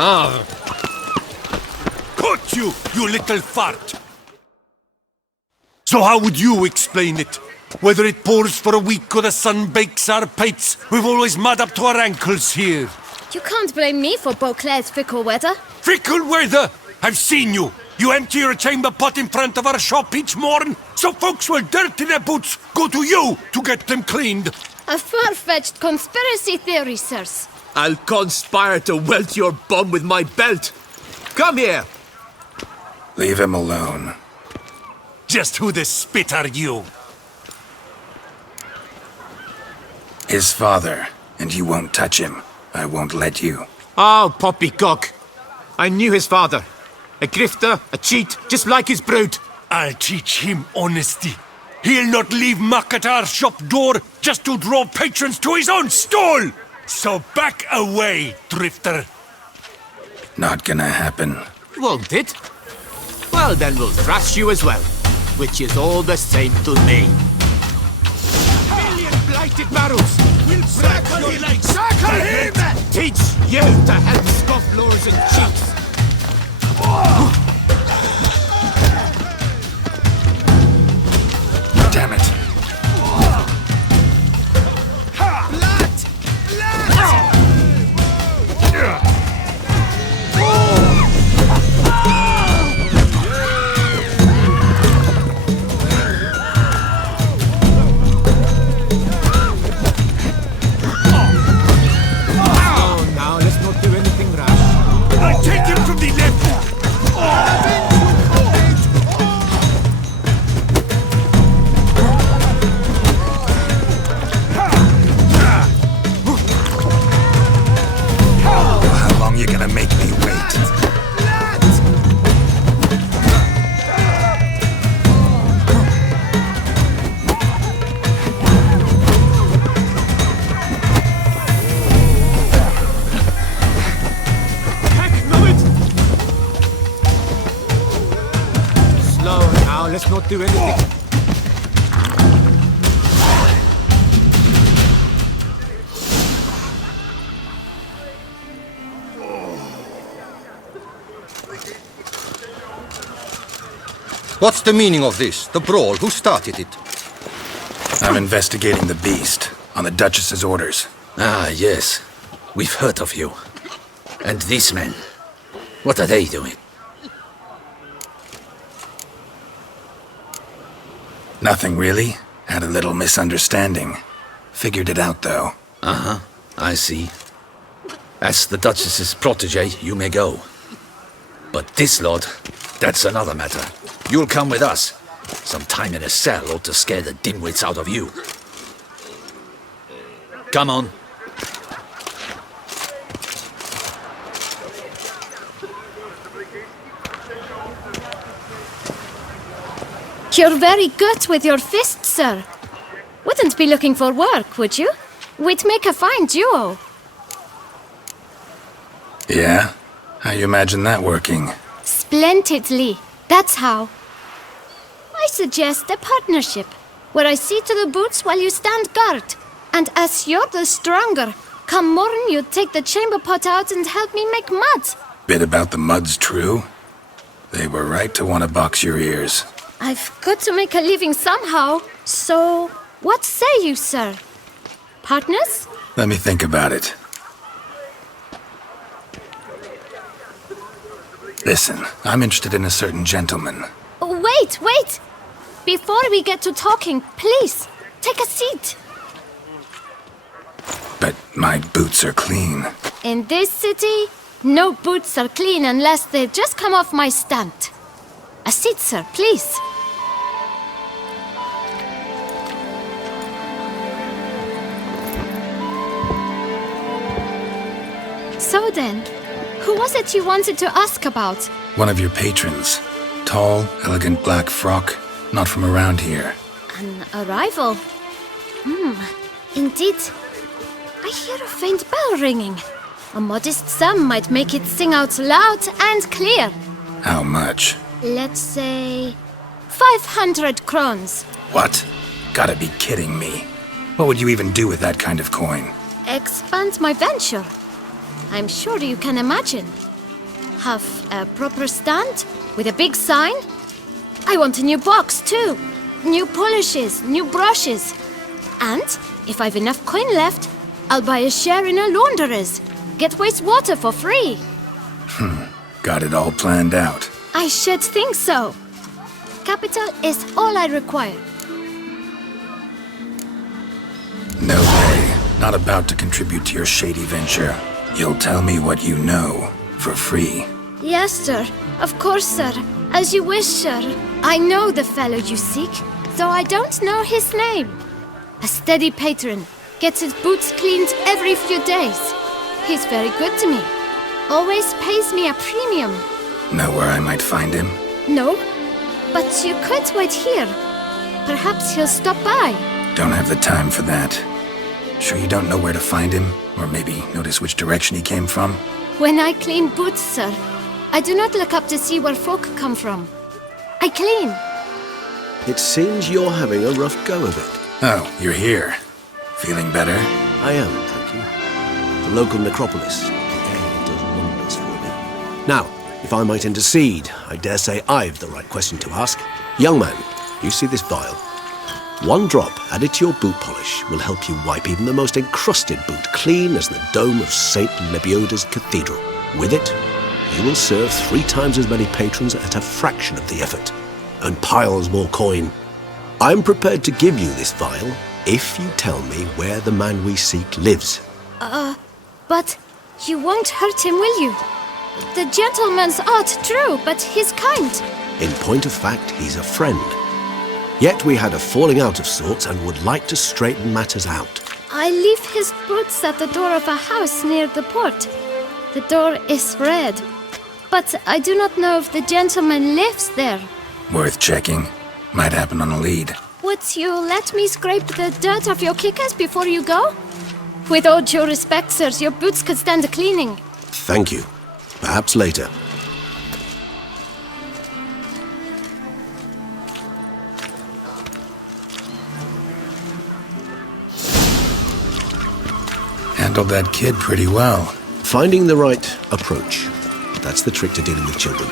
Ah! Caught you, you little fart! So how would you explain it? Whether it pours for a week or the sun bakes our pipes, we've always mud up to our ankles here. You can't blame me for Beauclair's fickle weather. Fickle weather! I've seen you! You empty your chamber pot in front of our shop each morn, so folks will dirty their boots, go to you to get them cleaned. A far-fetched conspiracy theory, sirs. I'll conspire to welt your bum with my belt. Come here. Leave him alone. Just who the spit are you? His father, and you won't touch him. I won't let you. Oh, poppycock. I knew his father. A grifter, a cheat, just like his brood. I'll teach him honesty. He'll not leave muck at our shop door just to draw patrons to his own stall! So back away, drifter. Not gonna happen. Won't it? Well, then we'll thrash you as well. Which is all the same to me. Million blighted marrows! We'll circle him! Circle him! Teach you to help scofflaws and cheats! Damn it. You're gonna make me wait. Slow now, let's not do anything. What's the meaning of this? The brawl? Who started it? I'm investigating the beast, on the Duchess's orders. Ah, yes. We've heard of you. And these men, what are they doing? Nothing really. Had a little misunderstanding. Figured it out, though. Uh-huh, I see. As the Duchess's protege, you may go. But this lot, that's another matter. You'll come with us. Some time in a cell ought to scare the dimwits out of you. Come on. You're very good with your fists, sir. Wouldn't be looking for work, would you? We'd make a fine duo. Yeah? How you imagine that working? Splendidly. That's how. I suggest a partnership, where I see to the boots while you stand guard. And as you're the stronger, come morn you take the chamber pot out and help me make mud. Bit about the mud's true? They were right to want to box your ears. I've got to make a living somehow, so what say you, sir? Partners? Let me think about it. Listen, I'm interested in a certain gentleman. Wait! Before we get to talking, please, take a seat. But my boots are clean. In this city, no boots are clean unless they just come off my stand. A seat, sir, please. So then, who was it you wanted to ask about? One of your patrons. Tall, elegant black frock. Not from around here. An arrival? Indeed. I hear a faint bell ringing. A modest sum might make it sing out loud and clear. How much? Let's say 500 crowns. What? Gotta be kidding me. What would you even do with that kind of coin? Expand my venture. I'm sure you can imagine. have a proper stand with a big sign. I want a new box too. New polishes, new brushes. And if I've enough coin left, I'll buy a share in a launderer's. Get wastewater for free. Got it all planned out. I should think so. Capital is all I require. No way. Not about to contribute to your shady venture. You'll tell me what you know, for free. Yes, sir. Of course, sir. As you wish, sir. I know the fellow you seek, though I don't know his name. A steady patron. Gets his boots cleaned every few days. He's very good to me. Always pays me a premium. Know where I might find him? No, but you could wait here. Perhaps he'll stop by. Don't have the time for that. Sure you don't know where to find him? Or maybe notice which direction he came from? When I clean boots, sir, I do not look up to see where folk come from. I clean. It seems you're having a rough go of it. Oh, you're here. Feeling better? I am, thank you. The local necropolis. The air does wonders for me. Now, if I might intercede, I dare say I've the right question to ask. Young man, you see this vial? One drop added to your boot polish will help you wipe even the most encrusted boot clean as the dome of St. Lebioda's Cathedral. With it, you will serve 3 times as many patrons at a fraction of the effort, and piles more coin. I'm prepared to give you this vial if you tell me where the man we seek lives. But you won't hurt him, will you? The gentleman's art, true, but he's kind. In point of fact, he's a friend. Yet we had a falling out of sorts and would like to straighten matters out. I leave his boots at the door of a house near the port. The door is red, but I do not know if the gentleman lives there. Worth checking. Might happen on a lead. Would you let me scrape the dirt off your kickers before you go? With all due respect, sirs, your boots could stand a cleaning. Thank you. Perhaps later. Handled that kid pretty well. Finding the right approach. That's the trick to dealing with children.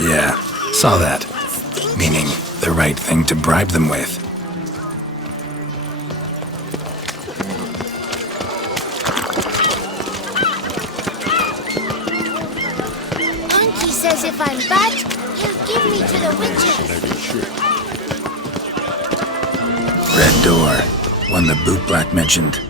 Yeah, saw that. Meaning, the right thing to bribe them with. Unky says if I'm bad, he'll give me to the witches. Red door. One the boot black mentioned.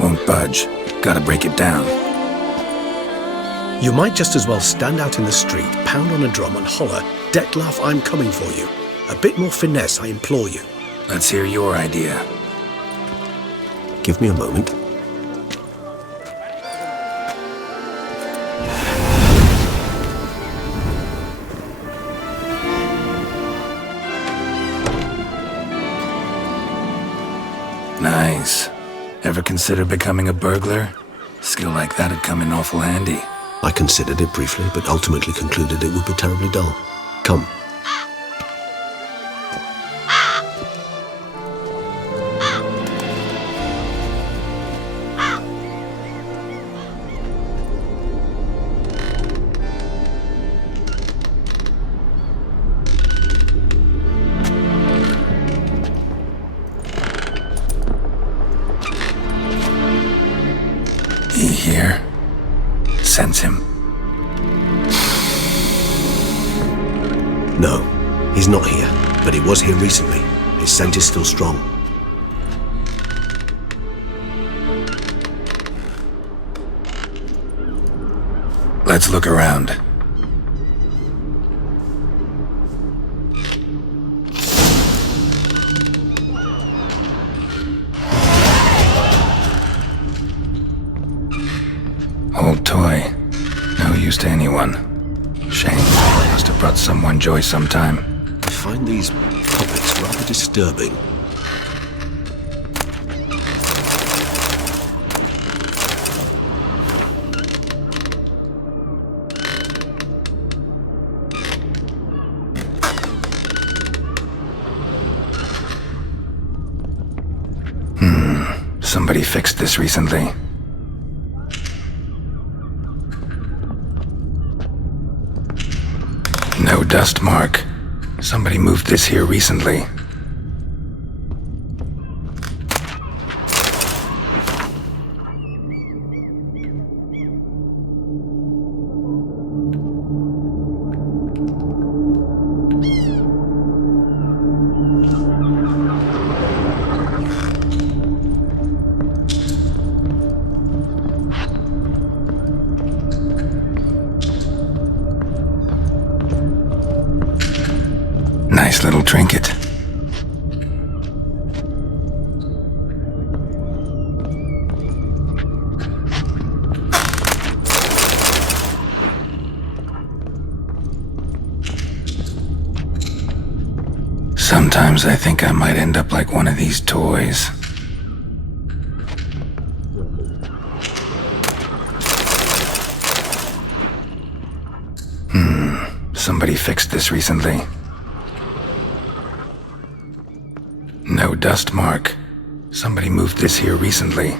Won't budge. Gotta break it down. You might just as well stand out in the street, pound on a drum and holler, "Detlaf, I'm coming for you." A bit more finesse, I implore you. Let's hear your idea. Give me a moment. Nice. Ever consider becoming a burglar? Skill like that'd come in awful handy. I considered it briefly, but ultimately concluded it would be terribly dull. Come. He here? Sense him. No, he's not here, but he was here recently. His scent is still strong. Let's look around. Old toy. No use to anyone. Shame. Must have brought someone joy sometime. I find these puppets rather disturbing. Somebody fixed this recently. No dust mark. Somebody moved this here recently. Nice little trinket. Sometimes I think I might end up like one of these toys. Somebody fixed this recently. No dust mark. Somebody moved this here recently.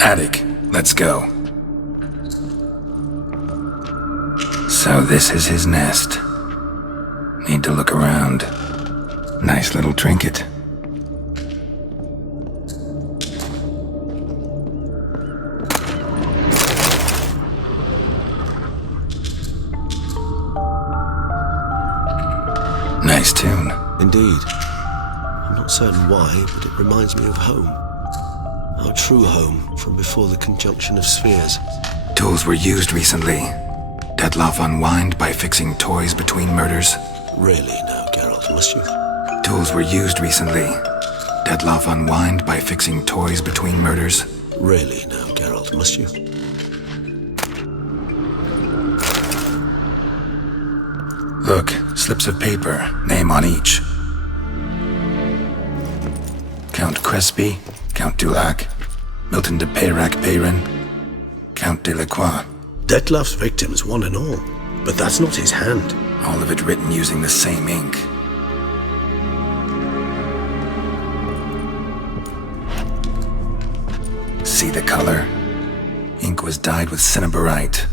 Attic, let's go. So this is his nest. Need to look around. Nice little trinket. Nice tune. Indeed. I'm not certain why, but it reminds me of home. Our true home from before the conjunction of spheres. Tools were used recently. Detlef unwind by fixing toys between murders. Really now, Geralt, must you? Tools were used recently. Detlef unwind by fixing toys between murders. Really now, Geralt, must you? Look, slips of paper, name on each. Count Crespi, Count Dulac, Milton de Peyrac-Peyrin, Count Delacroix. Detlef's victims, one and all. But that's not his hand. All of it written using the same ink. See the color? Ink was dyed with cinnabarite.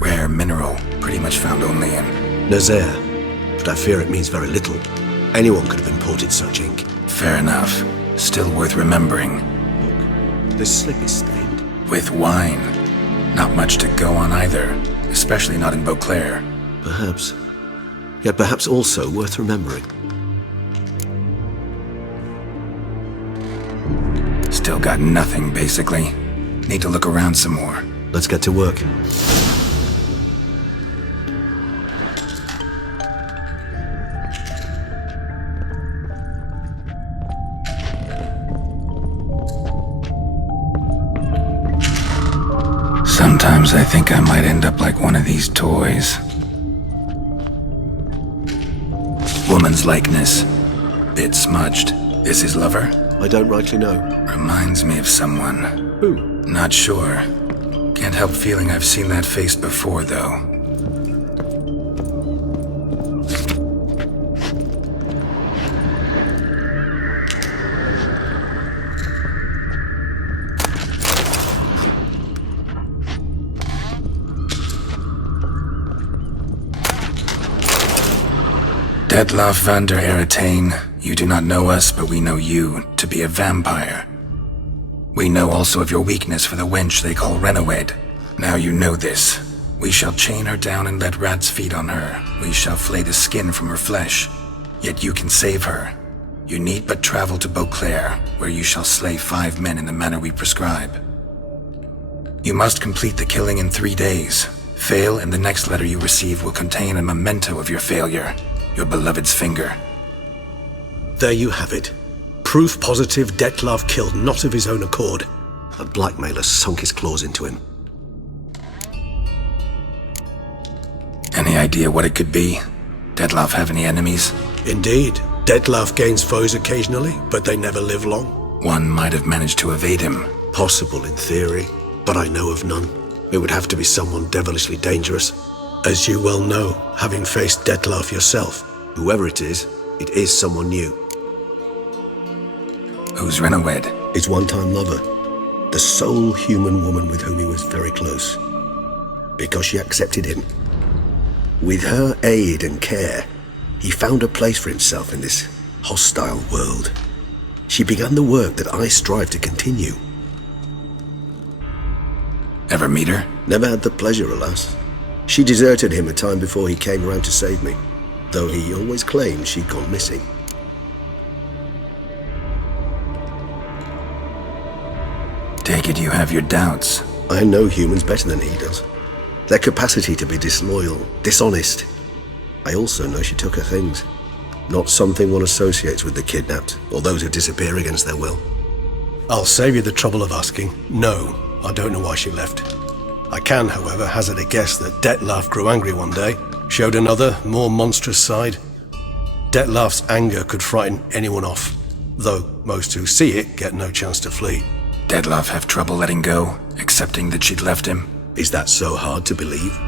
Rare mineral, pretty much found only in Nazaire, but I fear it means very little. Anyone could have imported such ink. Fair enough. Still worth remembering. Look, this slip is stained. With wine. Not much to go on either, especially not in Beauclair. Perhaps. Yet perhaps also worth remembering. Still got nothing, basically. Need to look around some more. Let's get to work. Sometimes I think I might end up like one of these toys. Woman's likeness. Bit smudged. This his lover? I don't rightly know. Reminds me of someone. Who? Not sure. Can't help feeling I've seen that face before, though. Detlef van der Eretain, you do not know us, but we know you to be a vampire. We know also of your weakness for the wench they call Renawed. Now you know this. We shall chain her down and let rats feed on her. We shall flay the skin from her flesh. Yet you can save her. You need but travel to Beauclair, where you shall slay 5 men in the manner we prescribe. You must complete the killing in 3 days. Fail, and the next letter you receive will contain a memento of your failure. Your beloved's finger. There you have it. Proof positive Detlef killed not of his own accord. A blackmailer sunk his claws into him. Any idea what it could be? Detlef have any enemies? Indeed, Detlef gains foes occasionally, but they never live long. One might have managed to evade him. Possible in theory, but I know of none. It would have to be someone devilishly dangerous. As you well know, having faced Detlef yourself. Whoever it is someone new. Who's Renowed? His one-time lover. The sole human woman with whom he was very close. Because she accepted him. With her aid and care, he found a place for himself in this hostile world. She began the work that I strive to continue. Ever meet her? Never had the pleasure, alas. She deserted him a time before he came around to save me, though he always claimed she'd gone missing. Take it you have your doubts. I know humans better than he does. Their capacity to be disloyal, dishonest. I also know she took her things. Not something one associates with the kidnapped, or those who disappear against their will. I'll save you the trouble of asking. No, I don't know why she left. I can, however, hazard a guess that Detlef grew angry one day, showed another, more monstrous side. Detlef's anger could frighten anyone off, though most who see it get no chance to flee. Detlef have trouble letting go, accepting that she'd left him? Is that so hard to believe?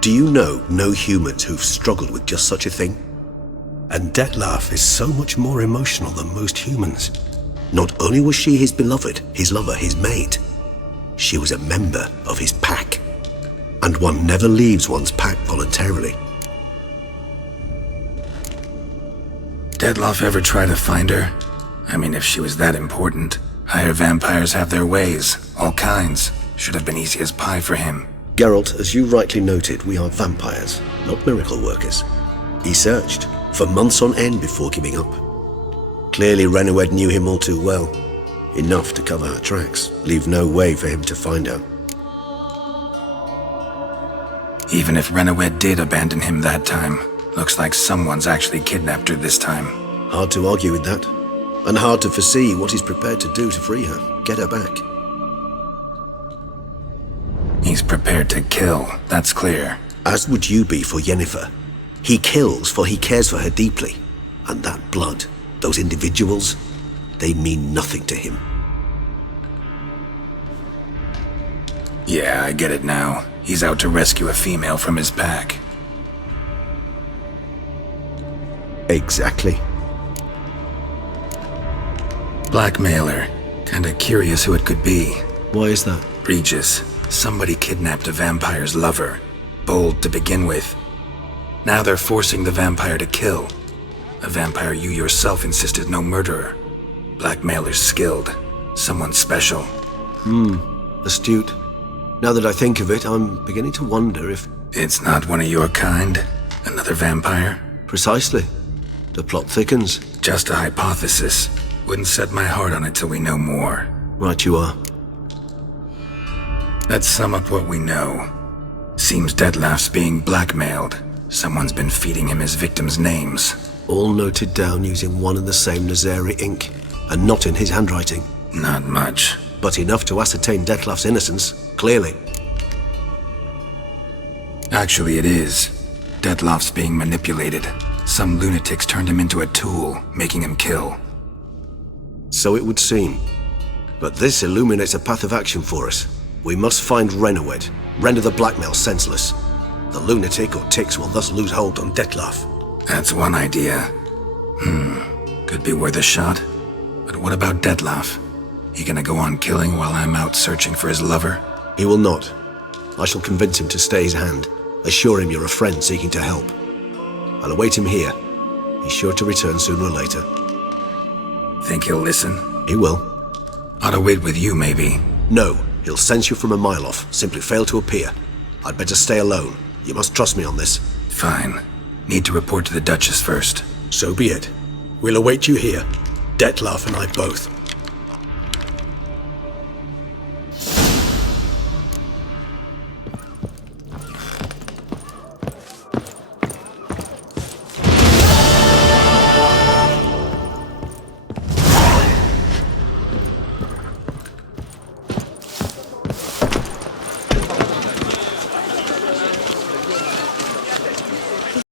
Do you know no humans who've struggled with just such a thing? And Detlef is so much more emotional than most humans. Not only was she his beloved, his lover, his mate, she was a member of his pack. And one never leaves one's pack voluntarily. Detlef ever try to find her? I mean, if she was that important. Higher vampires have their ways, all kinds. Should have been easy as pie for him. Geralt, as you rightly noted, we are vampires, not miracle workers. He searched for months on end before giving up. Clearly Renowed knew him all too well. Enough to cover her tracks, leave no way for him to find her. Even if Renowed did abandon him that time, looks like someone's actually kidnapped her this time. Hard to argue with that, and hard to foresee what he's prepared to do to free her, get her back. He's prepared to kill, that's clear. As would you be for Yennefer. He kills for he cares for her deeply. And that blood, those individuals, they mean nothing to him. Yeah, I get it now. He's out to rescue a female from his pack. Exactly. Blackmailer. Kinda curious who it could be. Why is that? Regis. Somebody kidnapped a vampire's lover. Bold to begin with. Now they're forcing the vampire to kill. A vampire you yourself insisted no murderer. Blackmailer's skilled. Someone special. Astute. Now that I think of it, I'm beginning to wonder if... It's not one of your kind? Another vampire? Precisely. The plot thickens. Just a hypothesis. Wouldn't set my heart on it till we know more. Right you are. Let's sum up what we know. Seems Detlef's being blackmailed. Someone's been feeding him his victims' names. All noted down using one and the same Nazari ink, and not in his handwriting. Not much. But enough to ascertain Detlef's innocence, clearly. Actually, it is. Detlef's being manipulated. Some lunatics turned him into a tool, making him kill. So it would seem. But this illuminates a path of action for us. We must find Renowed, render the blackmail senseless. The lunatic or ticks will thus lose hold on Detlef. That's one idea. Could be worth a shot. But what about Detlef? He gonna go on killing while I'm out searching for his lover? He will not. I shall convince him to stay his hand. Assure him you're a friend seeking to help. I'll await him here. He's sure to return sooner or later. Think he'll listen? He will. Ought to wait with you, maybe. No, he'll sense you from a mile off. Simply fail to appear. I'd better stay alone. You must trust me on this. Fine. Need to report to the Duchess first. So be it. We'll await you here. Detlef and I both.